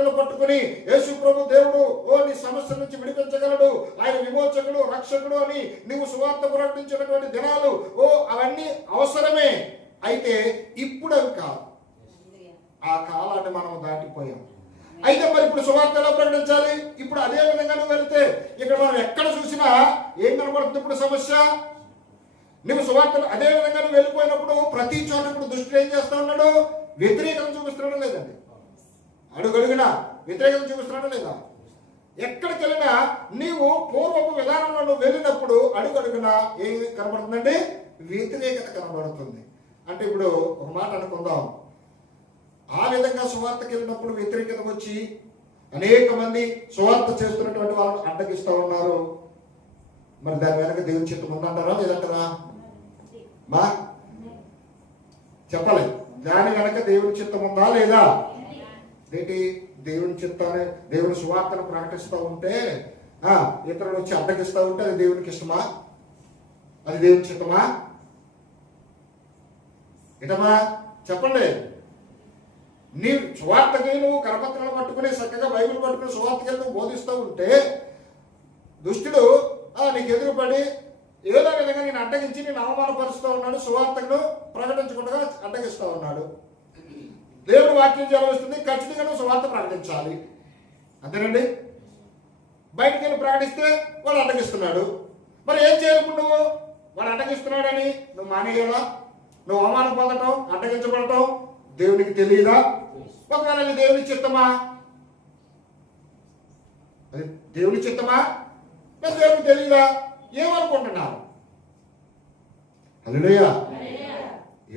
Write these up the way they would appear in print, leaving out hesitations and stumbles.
రెక్కలు పట్టుకుని యేసు ప్రభు దేవుడు నీ సమస్య నుంచి విడిపించగలడు, ఆయన విమోచకుడు రక్షకుడు అని నీవు సువార్త ప్రకటించినటువంటి దినాలు అవన్నీ అవసరమే. అయితే ఇప్పుడు అవి కాదు, ఆ కాలాన్ని మనం దాటిపోయాం. అయితే మరి ఇప్పుడు సువార్త ఎలా ప్రకటించాలి? ఇప్పుడు అదే విధంగా నువ్వు వెళ్తే ఇక్కడ మనం ఎక్కడ చూసినా ఏం కనబడుతుంది? ఇప్పుడు సమస్య నువ్వు సువార్తలు అదే విధంగా నువ్వు వెళ్ళిపోయినప్పుడు ప్రతి చోట ఇప్పుడు దుష్టుడు ఏం చేస్తా ఉన్నాడు? వ్యతిరేకత చూపిస్తున్నాడా లేదండి? అడుగడుగునా వ్యతిరేకత చూపిస్తున్నాడా లేదా? ఎక్కడికి వెళ్ళినా నీవు పూర్వపు విధానంలో నువ్వు వెళ్ళినప్పుడు అడుగడుగునా ఏమి కనబడుతుందండి? వ్యతిరేకత కనబడుతుంది. అంటే ఇప్పుడు ఒక మాట అనుకుందాం, ఆ విధంగా సువార్తకి వెళ్ళినప్పుడు వ్యతిరేకత వచ్చి అనేక మంది సువార్త చేస్తున్నటువంటి వాళ్ళని అడ్డగిస్తూ ఉన్నారు. మరి దాని వెనక దేవుని చిత్తం ఉందంటారా లేదంటారా? మా చెప్పాలి, దాని వెనక దేవుని చిత్తం ఉందా లేదా? ఏంటి దేవుని చిత్తాన్ని, దేవుని సువార్తను ప్రకటిస్తూ ఉంటే ఇతరులు వచ్చి అడ్డగిస్తూ ఉంటే అది దేవునికి ఇష్టమా? అది దేవుని చిత్తమా? ఇటమా చెప్పండి. నీ సువార్తకి నువ్వు కరపత్రాలు పట్టుకుని చక్కగా బైబిల్ పట్టుకుని సువార్తకి నువ్వు బోధిస్తూ ఉంటే దుష్టుడు నీకు ఎదురుపడి ఏదో విధంగా నేను అడ్డగించి నేను అవమానపరుస్తూ ఉన్నాడు, సువార్తను ప్రకటించకుండా అడ్డగిస్తూ ఉన్నాడు. దేవుడు వాక్యం జరగవస్తుంది, ఖచ్చితంగా నువ్వు సువార్త ప్రకటించాలి, అంతేనండి. బయటికి వెళ్ళి ప్రకటిస్తే వాడు అడ్డగిస్తున్నాడు. మరి ఏం చేయాలి ఇప్పుడు నువ్వు? వాడు అడ్డగిస్తున్నాడని నువ్వు మానేయాలా? నువ్వు అవమానం పొందటం, అడ్డగించబడటం దేవునికి తెలియదా? ఒకవేళ దేవుని చిత్తమా? అది దేవుని చిత్తమా? దేవునికి తెలియదా? ఏమనుకుంటున్నారు? హల్లెలూయా,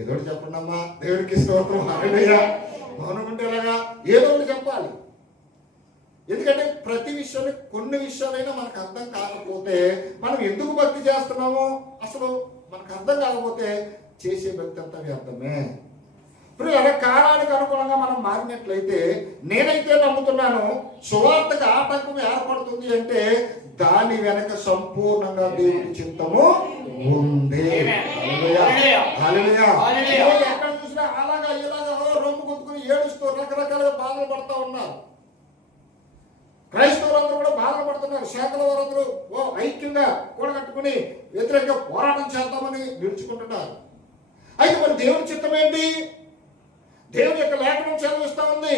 ఏదో చెప్పండి అమ్మా, దేవునికి స్తోత్రం. హల్లెలూయా. మౌనం ఉంటే ఎలాగా? ఏదో ఒకటి చెప్పాలి. ఎందుకంటే ప్రతి విషయాన్ని, కొన్ని విషయాలైనా మనకు అర్థం కాకపోతే మనం ఎందుకు భక్తి చేస్తున్నామో అసలు మనకు అర్థం కాకపోతే చేసే భక్తి అంతా వ్యర్థమే. ఇప్పుడు కాలానికి అనుగుణంగా మనం మారినట్లయితే నేనైతే నమ్ముతున్నాను, సువార్తకు ఆటంకం ఏర్పడుతుంది అంటే దాని వెనక సంపూర్ణంగా దేవుని చిత్తము ఉంది. ఎక్కడ చూసినా అలాగా ఇలాగా రొమ్ము కొట్టుకుని ఏడుస్తూ రకరకాలుగా బాధలు పడుతూ ఉన్నారు. క్రైస్తవులందరూ కూడా బాధలు పడుతున్నారు. శాఖల వారందరూ ఐక్యంగా కూడగట్టుకుని వ్యతిరేకంగా పోరాటం చేద్దామని నిలుచుకుంటున్నారు. అయితే మరి దేవుని చిత్తం ఏంటి? దేవుని యొక్క లేఖనం చదివిస్తా ఉంది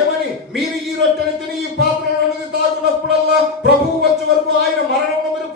ఏమని? మీరు ఈ రొట్టెని తిని ఈ పాత్రలో తాగునప్పుడల్లా ప్రభువు వచ్చే వరకు ఆయన మరణంలో మీరు